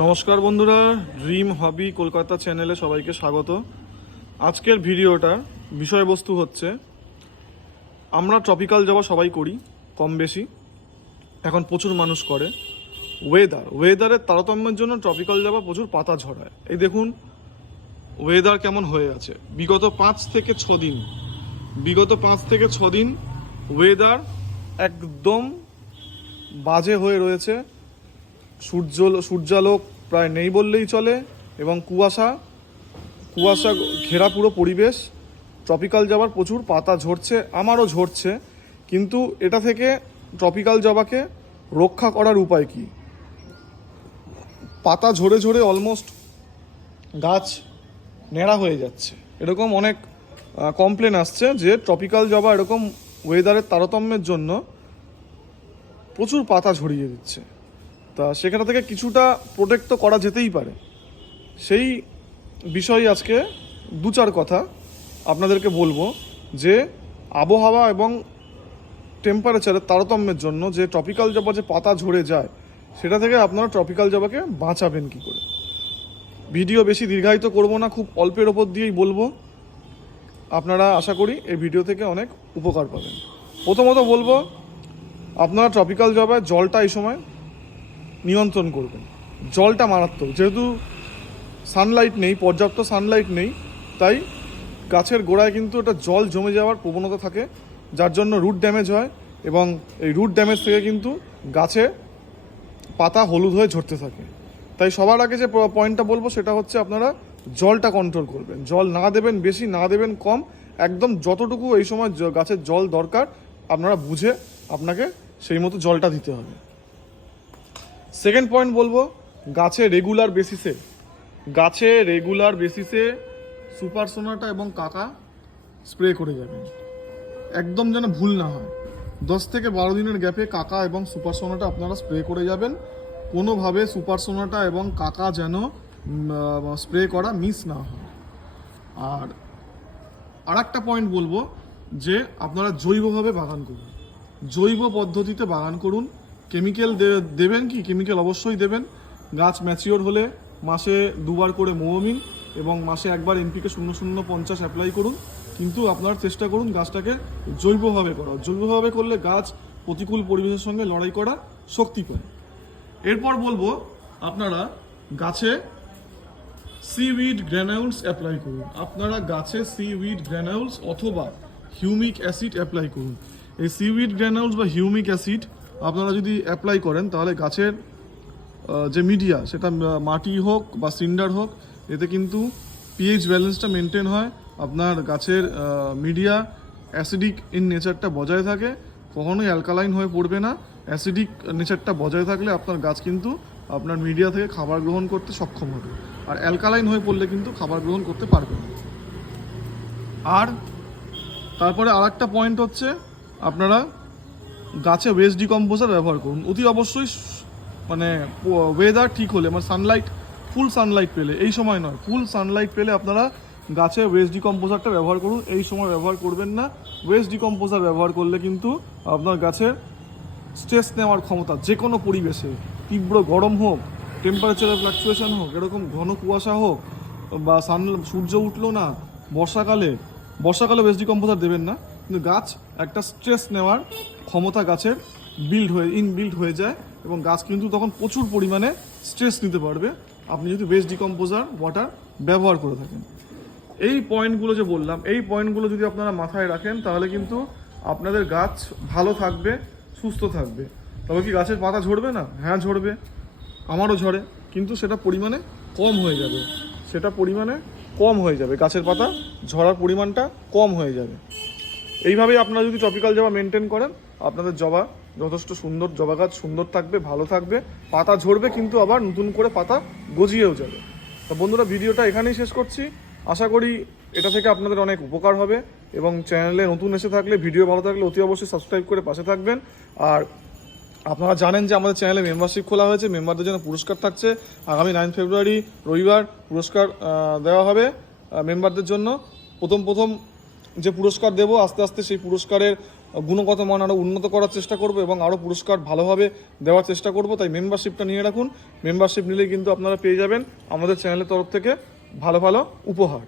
নমস্কার বন্ধুরা, ড্রিম হবি কলকাতা চ্যানেলে সবাইকে স্বাগত। আজকের ভিডিওটার বিষয়বস্তু হচ্ছে, আমরা ট্রপিক্যাল যাওয়া সবাই করি, কম বেশি, এখন প্রচুর মানুষ করে। ওয়েদার ওয়েদারের তারতম্যের জন্য ট্রপিক্যাল যাওয়া প্রচুর পাতা ঝরায়। এই দেখুন ওয়েদার কেমন হয়ে আছে। বিগত পাঁচ থেকে ছ দিন, বিগত পাঁচ থেকে ছ দিন ওয়েদার একদম বাজে হয়ে রয়েছে। সূর্য সূর্যালোক প্রায় নেই বললেই চলে এবং কুয়াশা কুয়াশা ঘেরা পুরো পরিবেশ। ট্রপিক্যাল যাবার প্রচুর, পাতা ঝরছে, আমারও ঝরছে। কিন্তু এটা থেকে ট্রপিক্যাল জবাকে রক্ষা করার উপায় কি? পাতা ঝরে ঝরে অলমোস্ট গাছ ন্যাড়া হয়ে যাচ্ছে। এরকম অনেক কমপ্লেন আসছে যে ট্রপিক্যাল জবা এরকম ওয়েদারের তারতম্যের জন্য প্রচুর পাতা ঝরিয়ে দিচ্ছে। তা সেখানে থেকে কিছুটা প্রোটেক্ট তো করা যেতেই পারে। সেই বিষয়ে আজকে দু চার কথা আপনাদেরকে বলব যে আবহাওয়া এবং টেম্পারেচারের তারতম্যের জন্য যে ট্রপিক্যাল জবা যে পাতা ঝরে যায়, সেটা থেকে আপনারা ট্রপিক্যাল জবাকে বাঁচাবেন কি করে? ভিডিও বেশি দীর্ঘায়িত করব না, খুব অল্পের ওপর দিয়েই বলব। আপনারা আশা করি এই ভিডিও থেকে অনেক উপকার পাবেন। প্রথমত বলব, আপনারা ট্রপিক্যাল জবায় জলটা এই সময় নিয়ন্ত্রণ করবেন। জলটা মারাত্মক। যেহেতু সানলাইট নেই, পর্যাপ্ত সানলাইট নেই, তাই গাছের গোড়ায় কিন্তু এটা জল জমে যাওয়ার প্রবণতা থাকে, যার জন্য রুট ড্যামেজ হয় এবং এই রুট ড্যামেজ থেকে কিন্তু গাছে পাতা হলুদ হয়ে ঝরতে থাকে। তাই সবার আগে যে পয়েন্টটা বলব সেটা হচ্ছে আপনারা জলটা কন্ট্রোল করবেন। জল না দেবেন বেশি, না দেবেন কম, একদম যতটুকু এই সময় গাছের জল দরকার, আপনারা বুঝে আপনাকে সেই মতো জলটা দিতে হবে। সেকেন্ড পয়েন্ট বলব, গাছে রেগুলার বেসিসে গাছে রেগুলার বেসিসে সুপার সোনাটা এবং কাকা স্প্রে করে যাবেন একদম যেন ভুল না হয়। দশ থেকে বারো দিনের গ্যাপে কাকা এবং সুপার সোনাটা আপনারা স্প্রে করে যাবেন। কোনোভাবে সুপার সোনাটা এবং কাকা যেন স্প্রে করা মিস না হয়। আর আর একটা পয়েন্ট বলব যে আপনারা জৈবভাবে বাগান করুন। জৈব পদ্ধতিতে বাগান করুন। কেমিক্যাল দেবেন কি? কেমিক্যাল অবশ্যই দেবেন। গাছ ম্যাচিওর হলে মাসে দুবার করে মৌমিন এবং মাসে একবার এনপিকে শূন্য শূন্য পঞ্চাশ অ্যাপ্লাই করুন। কিন্তু আপনারা চেষ্টা করুন গাছটাকে জৈবভাবে করা। জৈবভাবে করলে গাছ প্রতিকূল পরিবেশের সঙ্গে লড়াই করা শক্তি পায়। এরপর বলব, আপনারা গাছে সিউইড গ্র্যানাউলস অ্যাপ্লাই করুন। আপনারা গাছে সিউইড গ্র্যানাউলস অথবা হিউমিক অ্যাসিড অ্যাপ্লাই করুন। এই সিউইড গ্র্যানাউলস বা হিউমিক অ্যাসিড আপনারা যদি অ্যাপ্লাই করেন, তাহলে গাছের যে মিডিয়া সেটা মাটি হোক বা সিন্ডার হোক, এতে কিন্তু পিএইচ ব্যালেন্সটা মেনটেন হয়। আপনার গাছের মিডিয়া অ্যাসিডিক ইন নেচারটা বজায় থাকে। কখনোই অ্যালকালাইন হয়ে পড়বে না। অ্যাসিডিক নেচারটা বজায় থাকলে আপনার গাছ কিন্তু আপনার মিডিয়া থেকে খাবার গ্রহণ করতে সক্ষম হবে। আর অ্যালকালাইন হয়ে পড়লে কিন্তু খাবার গ্রহণ করতে পারবে না। আর তারপরে আর একটা পয়েন্ট হচ্ছে, আপনারা গাছে ওয়েস্ট ডিকম্পোজার ব্যবহার করুন। অতি অবশ্যই মানে ওয়েদার ঠিক হলে মানে সানলাইট ফুল সানলাইট পেলে, এই সময় নয় ফুল সানলাইট পেলে আপনারা গাছে ওয়েস্ট ডিকম্পোজারটা ব্যবহার করুন। এই সময় ব্যবহার করবেন না। ওয়েস্ট ডিকম্পোজার ব্যবহার করলে কিন্তু আপনার গাছের স্ট্রেস নেওয়ার ক্ষমতা যে কোনো পরিবেশে, তীব্র গরম হোক টেম্পারেচারের ফ্লাকচুয়েশন হোক, এরকম ঘন কুয়াশা হোক, বা সান সূর্য উঠল না, বর্ষাকালে বর্ষাকালে বেশ ডিকম্পোজার দেবেন না। কিন্তু গাছ, একটা স্ট্রেস নেওয়ার ক্ষমতা গাছের বিল্ড হয়ে ইনবিল্ড হয়ে যায় এবং গাছ কিন্তু তখন প্রচুর পরিমাণে স্ট্রেস নিতে পারবে। আপনি যদি বেস্ট ডিকম্পোজার ওয়াটার ব্যবহার করে থাকেন। এই পয়েন্টগুলো যে বললাম, এই পয়েন্টগুলো যদি আপনারা মাথায় রাখেন, তাহলে কিন্তু আপনাদের গাছ ভালো থাকবে, সুস্থ থাকবে। তবে কি গাছের পাতা ঝরবে না? হ্যাঁ ঝরবে। আমারও ঝরে, কিন্তু সেটা পরিমাণে কম হয়ে যাবে। সেটা পরিমাণে কম হয়ে যাবে। গাছের পাতা ঝরার পরিমাণটা কম হয়ে যাবে। এইভাবেই আপনারা যদি টপিক্যাল জবা মেনটেন করেন, আপনাদের জবা যথেষ্ট সুন্দর, জবা গাছ সুন্দর থাকবে, ভালো থাকবে, পাতা ঝরবে, কিন্তু আবার নতুন করে পাতা গজিয়েও যাবে। তো বন্ধুরা, ভিডিওটা এখানেই শেষ করছি। আশা করি এটা থেকে আপনাদের অনেক উপকার হবে এবং চ্যানেলে নতুন এসে থাকলে, ভিডিও ভালো থাকলে অতি অবশ্যই সাবস্ক্রাইব করে পাশে থাকবেন। আর আপনারা জানেন যে আমাদের চ্যানেলে মেম্বারশিপ খোলা হয়েছে মেম্বারদের জন্য পুরস্কার থাকছে। আগামী নাইন ফেব্রুয়ারি রবিবার পুরস্কার দেওয়া হবে মেম্বারদের জন্য। প্রথম প্রথম যে পুরস্কার দেব, আস্তে আস্তে সেই পুরস্কারের গুণগত মান আরও উন্নত করার চেষ্টা করব এবং আরও পুরস্কার ভালোভাবে দেওয়ার চেষ্টা করব। তাই মেম্বারশিপটা নিয়ে রাখুন। মেম্বারশিপ নিলেই কিন্তু আপনারা পেয়ে যাবেন আমাদের চ্যানেলের তরফ থেকে ভালো ভালো উপহার।